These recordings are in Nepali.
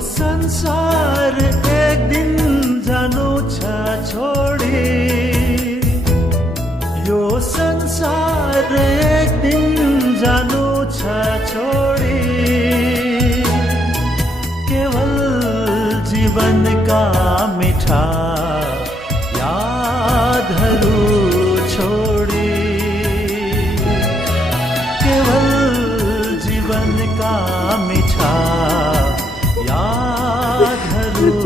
संसार एक दिन जानु छ छोडी, यो संसार एक दिन जानु छ छोडी, केवल जीवनका मिठा यादहरू छोडी, केवल जीवनका मिठा यादहरू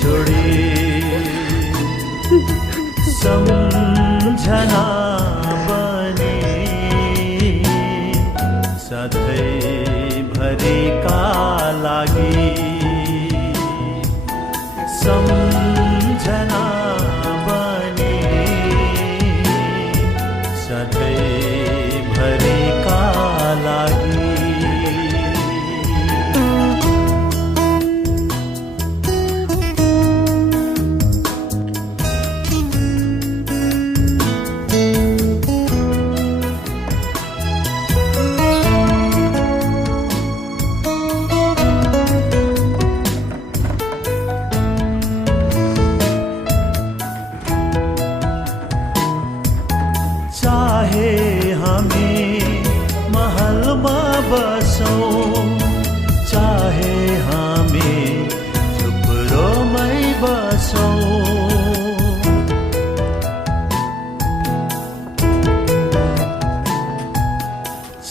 छोडी, सम्झना बने सधैँभरिका लागि, सम्झना बने सधैँभरिका लागि। चाहे हामी महलमा बसौं, चाहे हामी झुप्रोमै बसौं,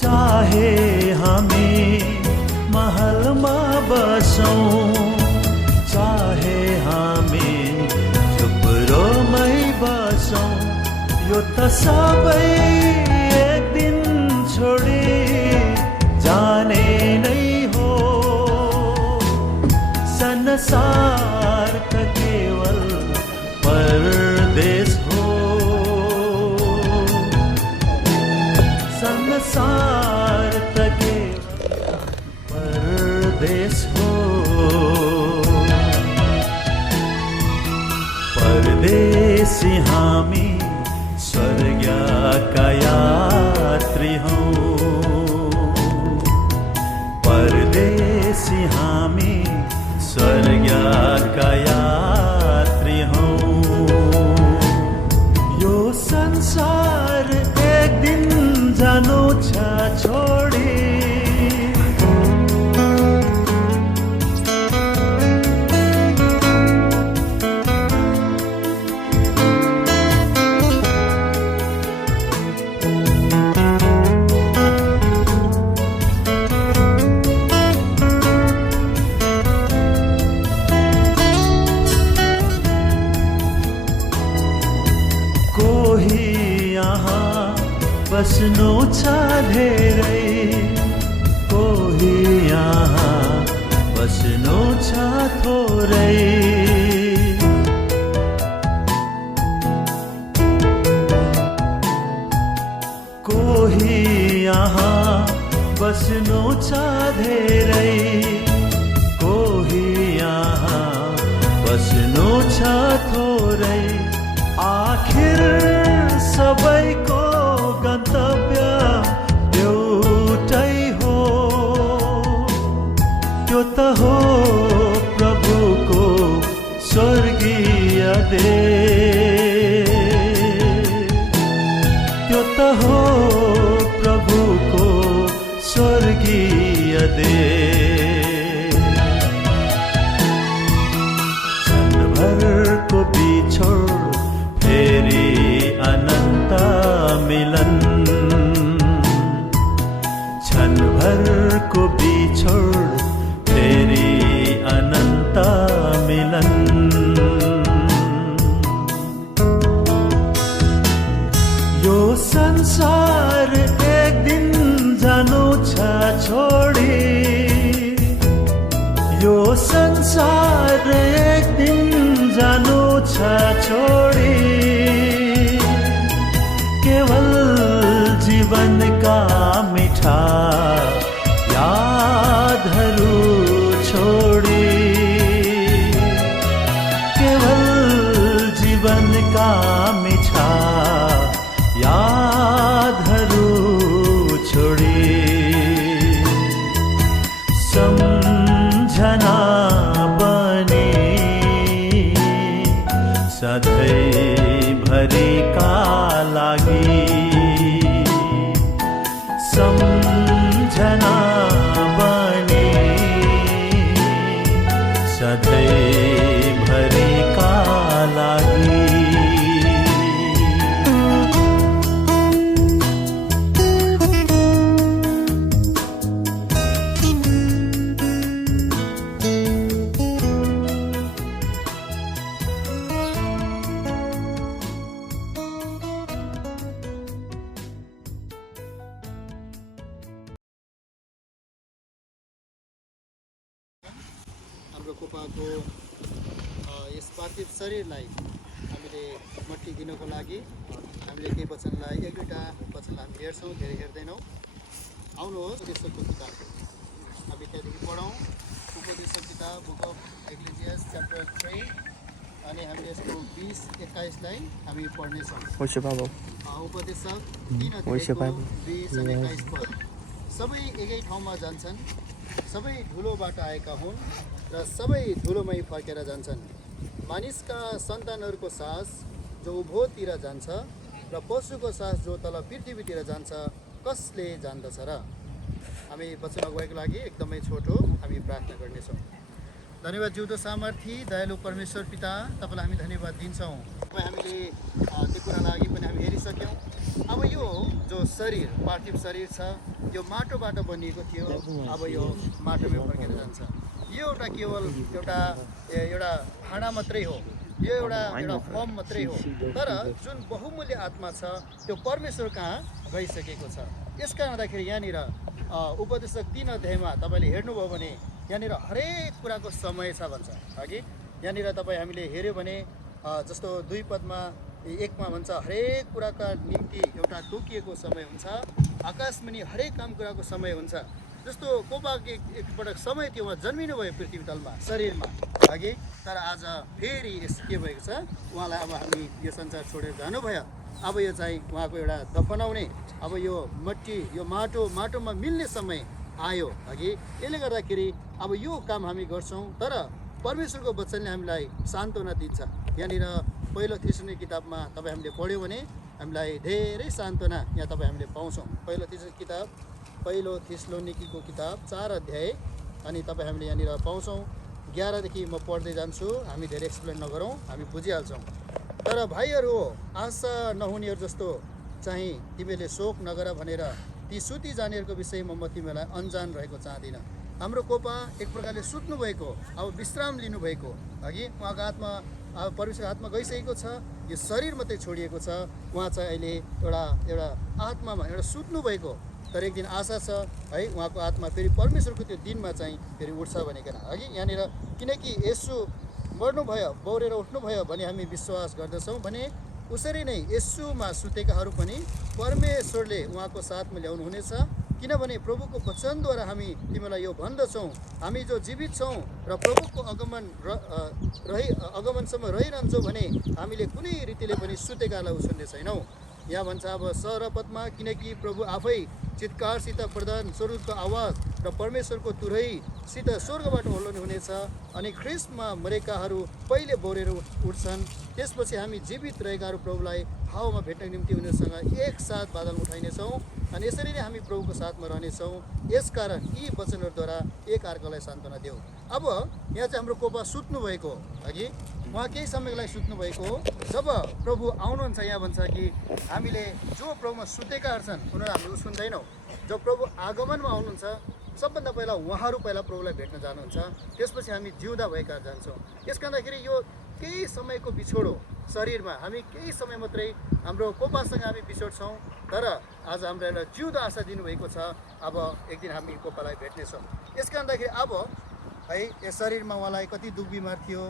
चाहे हामी महलमा बसौं, चाहे हामी झुप्रोमै बसौं, यो त सबै एक दिन छोडी जाने नै हो। संसार त केवल परदेश हो, संसार त केवल परदेश हो, परदेशी हामी स्वर्गका यात्री हौं, परदेशी हामी स्वर्गका यात्री हौं। यो संसार एक दिन जानु छ छोडी, कोही यहाँ बस्नु छ धेरै, कोही यहाँ बस्नु छ थोरै, कोही यहाँ बस्नु छ धेरै, कोही यहाँ बस्नु छ थोरै, आखिर सबैको गन्तव्य एउटै हो, त्यो त हो प्रभुको स्वर्गीय देश, त्यो त हो प्रभुको स्वर्गीय देश। क्षणभरको बिछोड फेरि अनन्त मिलन, क्षणभरको बिछोड फेरि अनन्त मिलन। यो संसार एक दिन जानु छ छोडी, यो संसार एक दिन जानु छ छोडी, केवल जीवनका मिठा यादहरू छोडी, केवल जीवनका मिठा यादहरू छोडी, सम्झना भरेका लागि सम्झना बने सधैँ भरेका लागि हाम्रो कोपाको यस पार्थिव शरीरलाई हामीले मट्टी दिनको लागि हामीले केही वचनलाई एक दुईवटा वचनलाई हामी हेर्छौँ, धेरै हेर्दैनौँ। आउनुहोस् उपदेशकको किताब हामी त्यहाँदेखि पढौँ। उपदेशक किताब बुक अफ एक्लेसियास च्याप्टर 3 अनि हामीले यसको 20-21लाई हामी पढ्नेछौँ। उपदेशक 3:20 अनि 21 पद। सबै एकै ठाउँमा जान्छन्, सबै धुलोबाट आएका हुन् र सबै धुलोमै फर्केर जान्छन्। मानिसका सन्तानहरूको सास जो उभोतिर जान्छ र पशुको सास जो तल पृथ्वीतिर जान्छ कसले जान्दछ र? हामी वचन अगुवाईको लागि एकदमै छोटो हामी प्रार्थना गर्नेछौँ। धन्यवाद जिउँदो सामर्थी दयालु परमेश्वर पिता, तपाईँलाई हामी धन्यवाद दिन्छौँ। हामीले त्यो कुरा लागि पनि हामी हेरिसक्यौँ। अब यो जो शरीर पार्थिव शरीर छ यो माटोबाट बनिएको थियो, अब यो माटोमै फर्केर जान्छ। यो एउटा केवल एउटा भाँडा मात्रै हो, यो एउटा फर्म मात्रै हो, तर जुन बहुमूल्य आत्मा छ त्यो परमेश्वर कहाँ गइसकेको छ। यस कारणदाखेरि यहाँनिर उपदेशक 3 अध्यायमा तपाईँले हेर्नुभयो भने यहाँनिर हरेक कुराको समय छ भन्छ। अघि यहाँनिर तपाईँ हामीले हेऱ्यो भने जस्तो 2 पदमा 1मा भन्छ हरेक कुराका निम्ति एउटा तोकिएको समय हुन्छ, आकाशमुनि हरेक काम कुराको समय हुन्छ। जस्तो कोपाको एकपटक समय थियो उहाँ जन्मिनु भयो पृथ्वी तलमा शरीरमा अघि, तर आज फेरि यस के भएको छ, उहाँलाई अब हामी यो संसार छोडेर जानुभयो। अब यो चाहिँ उहाँको एउटा दफनाउने, अब यो मट्टी यो माटोमा मिल्ने समय आयो अघि। यसले गर्दाखेरि अब यो काम हामी गर्छौँ, तर परमेश्वरको वचनले हामीलाई सान्त्वना दिन्छ। यहाँनिर पहिलो थिस्सलुनी किताबमा तपाईँ हामीले पढ्यो भने हामीलाई धेरै सान्त्वना यहाँ तपाईँ हामीले पाउँछौँ। पहिलो थिस्सलुनीको किताब 4 अध्याय अनि तपाईँ हामीले यहाँनिर पाउँछौँ। 11देखि म पढ्दै जान्छु, हामी धेरै एक्सप्लेन नगरौँ, हामी बुझिहाल्छौँ। तर भाइहरू हो, आशा नहुनेहरू जस्तो चाहिँ तिमीले शोक नगर भनेर ती सुति जानेहरूको विषयमा म तिमीलाई अन्जान रहेको चाहदिनँ। हाम्रो कोपा एक प्रकारले सुत्नु भएको, अब विश्राम लिनुभएको अघि, उहाँको आत्मा अब परमेश्वरको आत्मा गइसकेको छ, यो शरीर मात्रै छोडिएको छ। उहाँ चाहिँ अहिले एउटा आत्मामा एउटा सुत्नु भएको, तर एक दिन आशा छ है उहाँको आत्मा फेरि परमेश्वरको त्यो दिनमा चाहिँ फेरि उठ्छ भनेकन अघि। यहाँनिर किनकि येशू मर्नुभयो, बौरेर उठ्नुभयो भने हामी विश्वास गर्दछौँ भने उसरी नै येशूमा सुतेकाहरू पनि परमेश्वरले उहाँको साथमा ल्याउनु हुनेछ। किनभने प्रभुको वचनद्वारा हामी तिमीलाई यो भन्दछौँ, हामी जो जीवित छौँ र प्रभुको आगमनसम्म रहिरहन्छौँ भने हामीले कुनै रीतिले पनि सुतेकालाई उछुन्ने छैनौँ। यहाँ भन्छ अब सरपदमा, किनकि प्रभु आफै चित्कारसित प्रधान स्वरूपको आवाज र परमेश्वरको तुरैसित स्वर्गबाट ओर्लनु हुनेछ अनि ख्रिस्टमा मरेकाहरू पहिले बौरेर उठ्छन्। त्यसपछि हामी जीवित रहेकाहरू प्रभुलाई हावामा भेट्नको निम्ति उनीहरूसँग एकसाथ बादल उठाइनेछौँ अनि यसरी नै हामी प्रभुको साथमा रहनेछौँ। यसकारण यी वचनहरूद्वारा एक अर्कालाई सान्त्वना देऊ। अब यहाँ चाहिँ हाम्रो कोपा सुत्नु भएको अघि, उहाँ केही समयको लागि सुत्नु भएको हो। जब प्रभु आउनुहुन्छ, यहाँ भन्छ कि हामीले जो प्रभुमा सुतेकाहरू छन् उनीहरू हामी सुन्दैनौँ। जो प्रभु आगमनमा आउनुहुन्छ सबभन्दा पहिला उहाँहरू पहिला प्रभुलाई भेट्न जानुहुन्छ, त्यसपछि हामी जिउँदा भएका जान्छौँ। यस कारणखेरि यो केही समयको बिछोडो शरीरमा, हामी केही समय मात्रै हाम्रो कोपासँग हामी बिछोड्छौँ, तर आज हाम्रो एउटा जिउँदो आशा दिनुभएको छ। अब एक दिन हामी कोपालाई भेट्नेछौँ। यस कारणदाखेरि अब है यस शरीरमा उहाँलाई कति दुख बिमार थियो,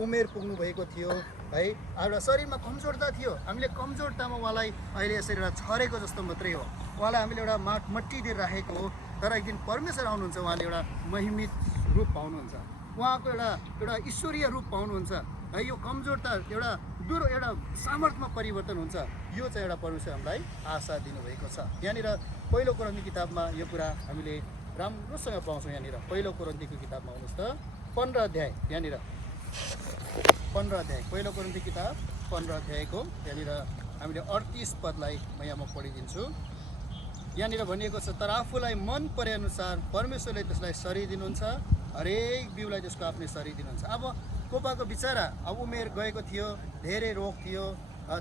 उमेर पुग्नु भएको थियो है, एउटा शरीरमा कमजोरता थियो। हामीले कमजोरतामा उहाँलाई अहिले यसरी एउटा छरेको जस्तो मात्रै हो। उहाँलाई हामीले एउटा मट्टी दिएर राखेको हो, तर एक दिन परमेश्वर आउनुहुन्छ, उहाँले एउटा महिमित रूप पाउनुहुन्छ, उहाँको एउटा ईश्वरीय रूप पाउनुहुन्छ है। यो कमजोरता एउटा सामर्थ्यमा परिवर्तन हुन्छ। यो चाहिँ एउटा परमेश्वर हामीलाई आशा दिनुभएको छ। यहाँनिर पहिलो कोरिन्थी किताबमा यो कुरा हामीले राम्रोसँग पाउँछौँ। यहाँनिर पहिलो कोरिन्थीको किताबमा आउनुहोस् त 15 अध्याय, यहाँनिर 15 अध्याय पहिलो कोरिन्थी किताब 15 अध्यायको यहाँनिर हामीले 38 पदलाई म यहाँ पढिदिन्छु। यहाँनिर भनिएको छ, तर आफूलाई मन परे अनुसार परमेश्वरले त्यसलाई शरीर दिनुहुन्छ, हरेक बिउलाई त्यसको आफ्नै शरीर दिनुहुन्छ। अब कोपाको बिचरा अब उमेर गएको थियो, धेरै रोग थियो,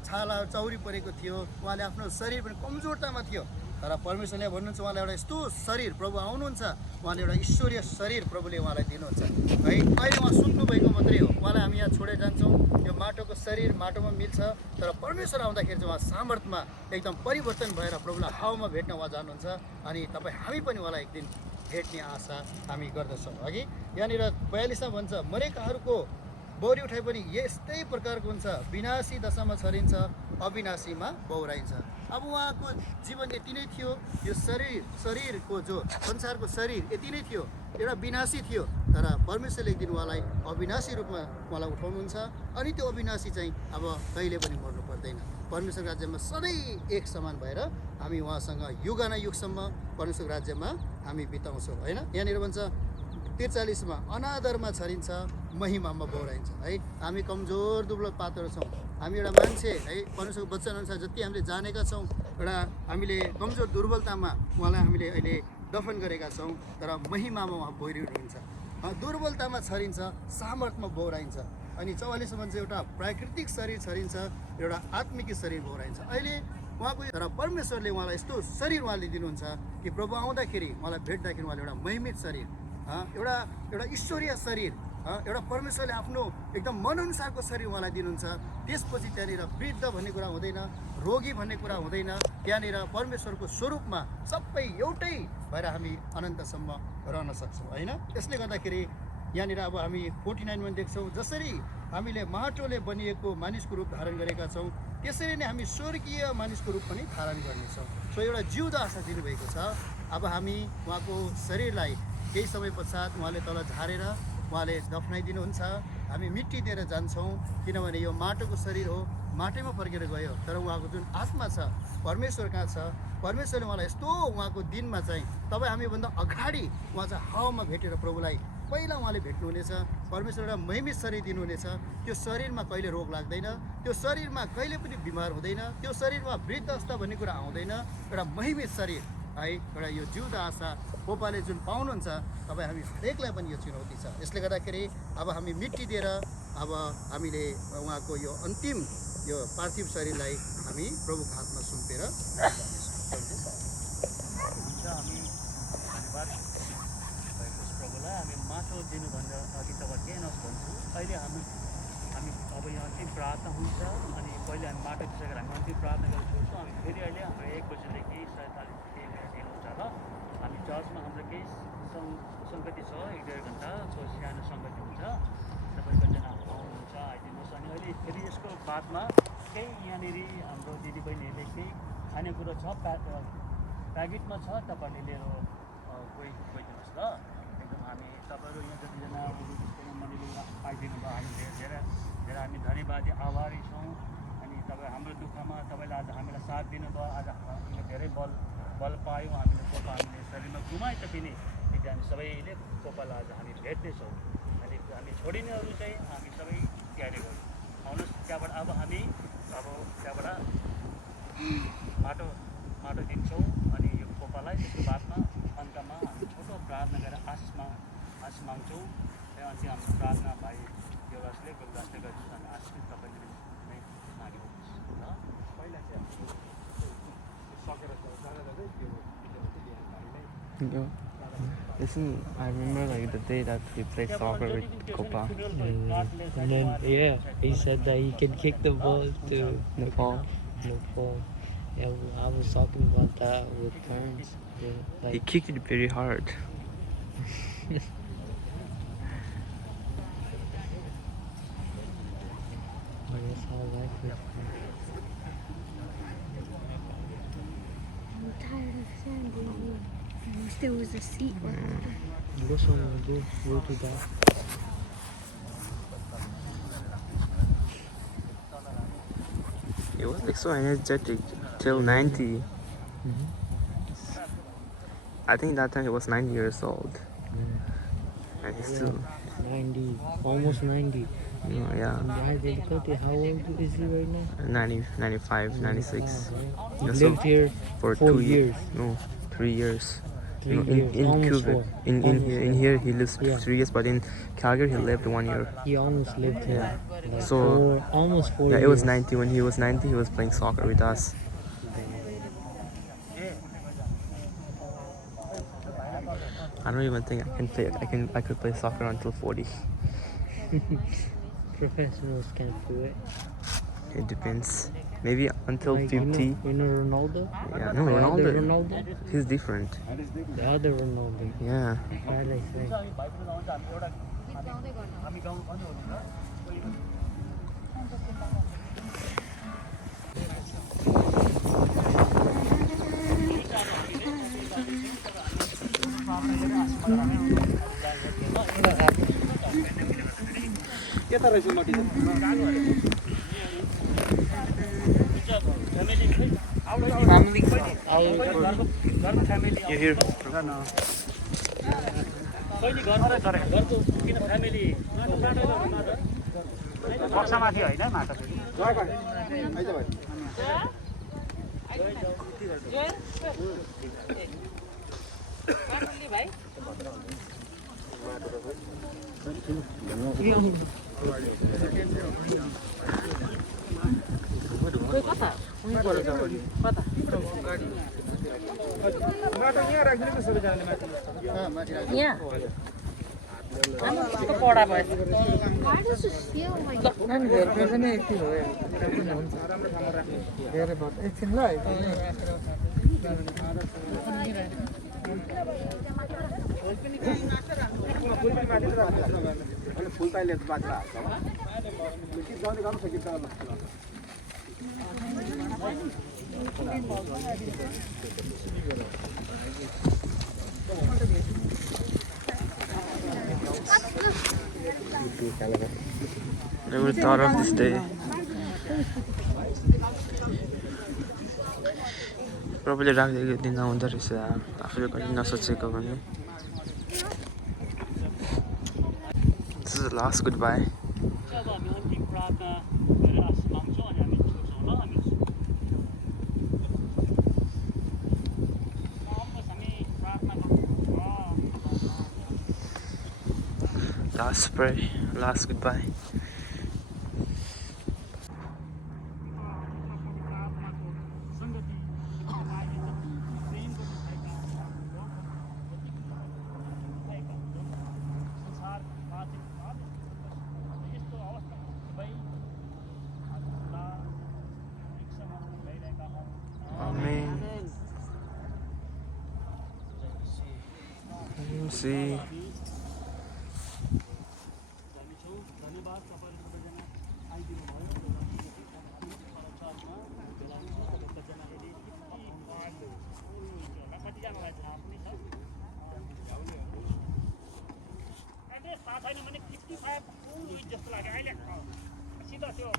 छाला चौरी परेको थियो, उहाँले आफ्नो शरीर पनि कमजोरतामा थियो। तर परमेश्वरले भन्नुहुन्छ उहाँलाई एउटा यस्तो शरीर प्रभु आउनुहुन्छ, उहाँले एउटा ईश्वरीय शरीर प्रभुले उहाँलाई दिनुहुन्छ है। अहिले उहाँ सुत्नु भएको मात्रै हो, उहाँलाई हामी यहाँ छोडेर जान्छौँ। यो माटोको शरीर माटोमा मिल्छ, तर परमेश्वर आउँदाखेरि चाहिँ उहाँ सामर्थ्यमा एकदम परिवर्तन भएर प्रभुलाई हावामा भेट्न उहाँ जानुहुन्छ। अनि तपाईँ हामी पनि उहाँलाई एक दिन भेट्ने आशा हामी गर्दछौँ। अघि यहाँनिर 42मा भन्छ, मरेकाहरूको बोरी उठाए पनि यस्तै प्रकारको हुन्छ, विनाशी दशामा छरिन्छ, अविनाशीमा बौराइन्छ। अब उहाँको जीवन यति नै थियो, यो शरीरको जो संसारको शरीर यति नै थियो, एउटा विनाशी थियो। तर परमेश्वरले एक दिन उहाँलाई अविनाशी रूपमा उहाँलाई उठाउनुहुन्छ। अनि त्यो अविनाशी चाहिँ अब कहिले पनि मर्नु पर्दैन। परमेश्वर राज्यमा सधैँ एक समान भएर हामी उहाँसँग युगानुयुगसम्म परमेश्वर राज्यमा हामी बिताउँछौँ होइन। यहाँनिर भन्छ 43मा, अनादरमा छरिन्छ, महिमामा बौराइन्छ है। हामी कमजोर दुब्लो पातलो छौँ, हामी एउटा मान्छे है, परमेश्वरको वचनअनुसार जति हामीले जानेका छौँ, एउटा हामीले कमजोर दुर्बलतामा उहाँलाई हामीले अहिले दफन गरेका छौँ। तर महिमामा उहाँ बोरिनुहुन्छ, दुर्बलतामा छरिन्छ, सामर्थ्यमा बौराइन्छ। अनि 44मा भन्छ, एउटा प्राकृतिक शरीर छरिन्छ, एउटा आत्मिक शरीर बौराइन्छ। अहिले उहाँको तर परमेश्वरले उहाँलाई यस्तो शरीर उहाँले दिनुहुन्छ कि प्रभु आउँदाखेरि उहाँलाई भेट्दाखेरि उहाँले एउटा महिमित शरीर, एउटा ईश्वरीय शरीर, एउटा परमेश्वरले आफ्नो एकदम मनअनुसारको शरीर उहाँलाई दिनुहुन्छ। त्यसपछि त्यहाँनिर वृद्ध भन्ने कुरा हुँदैन, रोगी भन्ने कुरा हुँदैन। त्यहाँनिर परमेश्वरको स्वरूपमा सबै एउटै भएर हामी अनन्तसम्म रहन सक्छौँ होइन। त्यसले गर्दाखेरि यहाँनिर अब हामी 49मा देख्छौँ, जसरी हामीले माटोले बनिएको मानिसको रूप धारण गरेका छौँ, त्यसरी नै हामी स्वर्गीय मानिसको रूप पनि धारण गर्नेछौँ। सो एउटा जिउँदो आशा दिनुभएको छ। अब हामी उहाँको शरीरलाई केही समय पश्चात उहाँले तल झारेर उहाँले दफनाइदिनुहुन्छ। हामी मिट्टी दिएर जान्छौँ, किनभने यो माटोको शरीर हो, माटैमा फर्केर गयो। तर उहाँको जुन आत्मा छ, परमेश्वर कहाँ छ? परमेश्वरले उहाँलाई यस्तो उहाँको दिनमा चाहिँ तपाईँ हामीभन्दा अगाडि उहाँ चाहिँ हावामा भेटेर प्रभुलाई पहिला उहाँले भेट्नुहुनेछ। परमेश्वर एउटा महिमित शरीर दिनुहुनेछ। त्यो शरीरमा कहिले रोग लाग्दैन, त्यो शरीरमा कहिले पनि बिमार हुँदैन, त्यो शरीरमा वृद्ध अवस्था भन्ने कुरा आउँदैन। एउटा महिमित शरीर है, एउटा यो जिउँदो आशा पोपाले जुन पाउनुहुन्छ, तपाईँ हामी हरेकलाई पनि यो चुनौती छ। यसले गर्दाखेरि अब हामी मिट्टी दिएर अब हामीले उहाँको यो अन्तिम यो पार्थिव शरीरलाई हामी प्रभुको हातमा सुम्पेर हामी धन्यवाद प्रभुलाई। हामी माटो दिनुभन्दा अघि तपाईँ के भन्छु, अहिले हामी अब यहाँ अन्तिम प्रार्थना हुन्छ। अनि पहिले हामी माटो दिइसकेर हामी अन्तिम प्रार्थना गरेर छोड्छौँ। हामी फेरि अहिले हाम्रो 1 बजीदेखि 47 हुन्छ र हामी चर्चमा हाम्रो केही सङ्गति छ, 1-1.5 घन्टा सानो सङ्गति हुन्छ। तपाईँ कतिजना आउनुहुन्छ आइदिनुहोस्। अनि अहिले फेरि यसको बादमा केही यहाँनिर हाम्रो दिदीबहिनीहरूले केही खानेकुरो छ, प्याकेटमा छ, तपाईँहरूले लिएर गइदिनुहोस् ल। एकदम हामी तपाईँहरू यहाँ जतिजना मण्डली आइदिनु भयो, हामी धेरै हामी धन्यवादी आभारी छौँ। अनि तपाईँ हाम्रो दुःखमा तपाईँले आज हामीलाई साथ दिनुभयो। आज हामीले धेरै बल पायौँ। हामीले कोपा हामीले शरीरमा गुमाए तापनि हामी सबैले कोपालाई आज हामी भेट्दैछौँ। अनि हामी छोडिनेहरू चाहिँ हामी सबै तयारी गऱ्यौँ। आउनुहोस् त्यहाँबाट अब हामी त्यहाँबाट माटो दिन्छौँ। अनि यो कोपालाई त्यसको बादमा अन्तमा हामी छोटो प्रार्थना गरेर आशिष माग्छौँ। अनि हाम्रो प्रार्थना भाइ देवराजले गुरुदासले गर्छौँ। अनि आशिष तपाईँले नै माग्नुहोस् ल। पहिला चाहिँ सकेर Isn't I remember like the day that we played soccer with Copa. And then he said that he can kick the ball to The ball. no ball. Yeah, I was talking about that with parents. Yeah, He like kicked it very hard. that's how life is. I'm tired of standing. I wish there was a seat behind me. What's what we'll do? We'll do that. He was like so energetic till 90. I think that time he was 90 years old. Yeah. he's still 90, almost 90. yeah, How old is he right now? 90, 95, 96. He Yeah, so lived here for 4 2 years. No, 3 years. 3 No, years. in Almost Cuba. 4. In Almost here, 4. he lives Yeah. 3 years, but in Calgary he lived 1 year. He almost lived here. Like So, almost 4 Yeah, years. it was 90. When he was 90, he was playing soccer with us. I don't even think I could play soccer until 40. Professionals can't do it. It depends. Maybe until Like, 50. You know Ronaldo? Yeah, no, The other Ronaldo. Ronaldo? He's different. The other Ronaldo. Yeah. What I say? हामी गाउँ पनि हो के त रहेछ मटी You here? घरको किन फ्यामिली बक्सामाथि होइन माटो Why does it feel like Never thought of this day. प्रभुले राखिदिएको दिन आउँदो रहेछ आफूले कहिले नसोचेको भने. This is the last goodbye. अब हामी अन्तिम प्रार्थना गरेर आशीष माग्छौँ अनि हामी छुट्छौँ ल हामी प्रार्थना गर्छौँ. Last pray, last goodbye. Amen. See. धन्यवाद तपाईँहरू सबैजना आइदिनु भयो कतिजनाले कतिजनालाई थाहा पनि छ थाहा छैन भने 55 जस्तो लाग्यो अहिले सिधा त्यो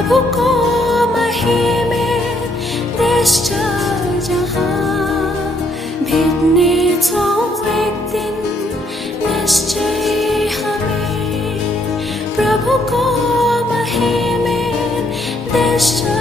प्रभु को महिमेत देश छ जहाँ भेट्ने छौँ एक दिन निश्चय हामी प्रभु को महिमेत देश छ